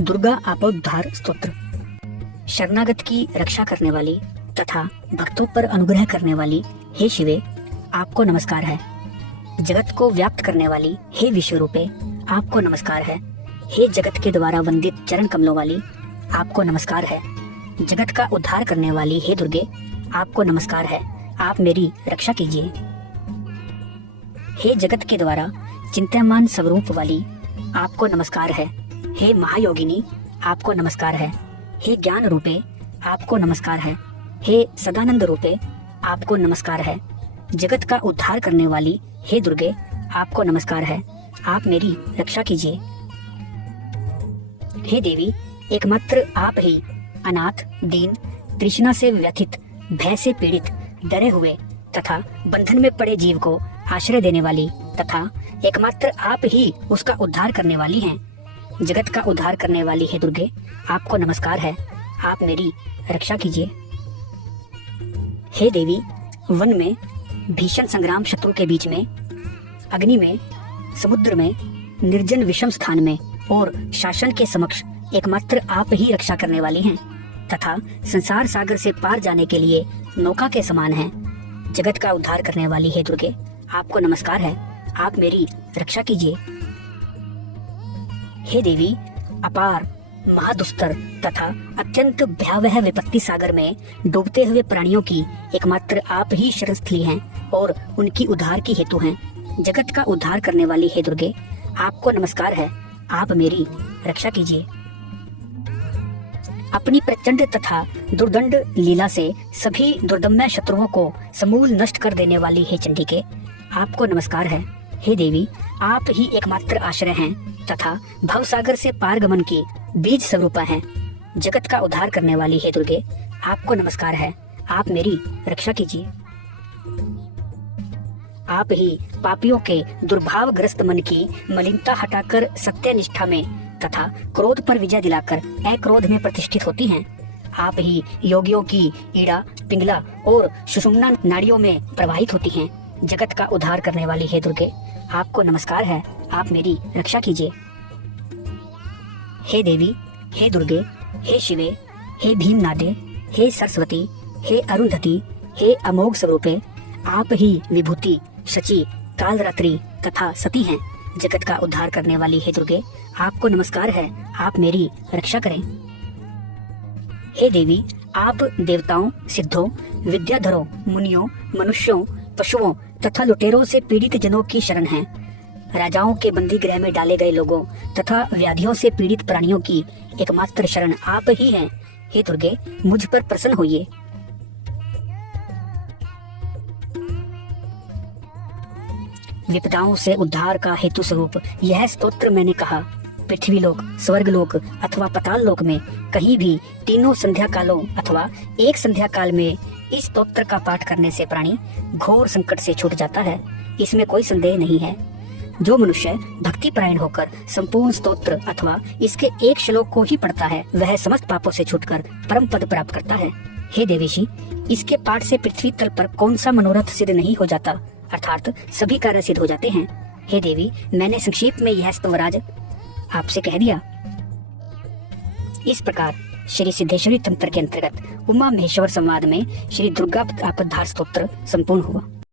दुर्गा आपोद्धार स्तोत्र। शरणागत की रक्षा करने वाली तथा भक्तों पर अनुग्रह करने वाली हे शिवे, आपको नमस्कार है। जगत को व्याप्त करने वाली हे विश्व रूपे, आपको नमस्कार है। हे जगत के द्वारा वंदित चरण कमलों वाली, आपको नमस्कार है। जगत का उद्धार करने वाली हे दुर्गे, आपको नमस्कार है। आप मेरी रक्षा कीजिए। हे जगत के द्वारा चिंतामान स्वरूप वाली, आपको नमस्कार है। हे महायोगिनी, आपको नमस्कार है। हे ज्ञान रूपे, आपको नमस्कार है। हे सदानंद रूपे, आपको नमस्कार है। जगत का उद्धार करने वाली हे दुर्गे, आपको नमस्कार है। आप मेरी रक्षा कीजिए। हे देवी, एकमात्र आप ही अनाथ, दीन, तृष्णा से व्यथित, भय से पीड़ित, डरे हुए तथा बंधन में पड़े जीव को आश्रय देने वाली तथा एकमात्र आप ही उसका उद्धार करने वाली हैं। जगत का उद्धार करने वाली हे दुर्गे, आपको नमस्कार है। आप मेरी रक्षा कीजिए। हे देवी, वन में भीषण संग्राम, शत्रु के बीच में, अग्नि में, समुद्र में, निर्जन विषम स्थान में और शासन के समक्ष एकमात्र आप ही रक्षा करने वाली हैं तथा संसार सागर से पार जाने के लिए नौका के समान हैं। जगत का उद्धार करने वाली हे दुर्गे, आपको नमस्कार है। आप मेरी रक्षा कीजिए। हे देवी, अपार, महादुस्तर तथा अत्यंत भयावह विपत्ति सागर में डूबते हुए प्राणियों की एकमात्र आप ही शरण स्थली हैं और उनकी उद्धार की हेतु हैं। जगत का उद्धार करने वाली हे दुर्गे, आपको नमस्कार है। आप मेरी रक्षा कीजिए। अपनी प्रचंड तथा दुर्दंड लीला से सभी दुर्दम्य शत्रुओं को समूल नष्ट कर देने वाली हे चंडिके, आपको नमस्कार है। हे देवी, आप ही एकमात्र आश्रय हैं तथा भवसागर से पारगमन की बीज स्वरूपा हैं। जगत का उद्धार करने वाली हे दुर्गे, आपको नमस्कार है। आप मेरी रक्षा कीजिए। आप ही पापियों के दुर्भावग्रस्त मन की मलिनता हटाकर सत्य निष्ठा में तथा क्रोध पर विजय दिलाकर अक्रोध में प्रतिष्ठित होती हैं। आप ही योगियों की ईड़ा, पिंगला और सुषुम्ना नाड़ियों में प्रवाहित होती हैं। जगत का उद्धार करने वाली हे दुर्गे, आपको नमस्कार है। आप मेरी रक्षा कीजिए। हे देवी, हे दुर्गे, हे शिवे, हे भीमनादे, हे सरस्वती, हे अरुंधति, हे अमोघ स्वरूपे, आप ही विभूति, शची, कालरात्रि तथा सती हैं। जगत का उद्धार करने वाली हे दुर्गे, आपको नमस्कार है। आप मेरी रक्षा करें। हे देवी, आप देवताओं, सिद्धों, विद्याधरों, मुनियों, मनुष्यों, पशुओं तथा लुटेरों से पीड़ित जनों की शरण हैं। राजाओं के बंदी गृह में डाले गए लोगों तथा व्याधियों से पीड़ित प्राणियों की एकमात्र शरण आप ही हैं। हे दुर्गे, मुझ पर प्रसन्न होइए। विपदाओं से उद्धार का हेतु स्वरूप यह स्तोत्र मैंने कहा। पृथ्वी लोक, स्वर्ग लोक अथवा पताल लोक में कहीं भी तीनों संध्या कालों अथवा एक संध्या काल में इस स्तोत्र का पाठ करने से प्राणी घोर संकट से छूट जाता है। इसमें कोई संदेह नहीं है। जो मनुष्य भक्ति परायण होकर संपूर्ण स्तोत्र अथवा इसके एक श्लोक को ही पढ़ता है, वह समस्त पापों से छूटकर परम पद प्राप्त करता है। हे देवेशी, इसके पाठ से पृथ्वी तल पर कौन सा मनोरथ सिद्ध नहीं हो जाता, अर्थात सभी कार्य सिद्ध हो जाते हैं। हे देवी, मैंने संक्षेप में यह स्तवराज आपसे कह दिया। इस प्रकार श्री सिद्धेश्वरी तंत्र के अंतर्गत उमा महेश्वर संवाद में श्री दुर्गा आपोद्धार स्तोत्र संपूर्ण हुआ।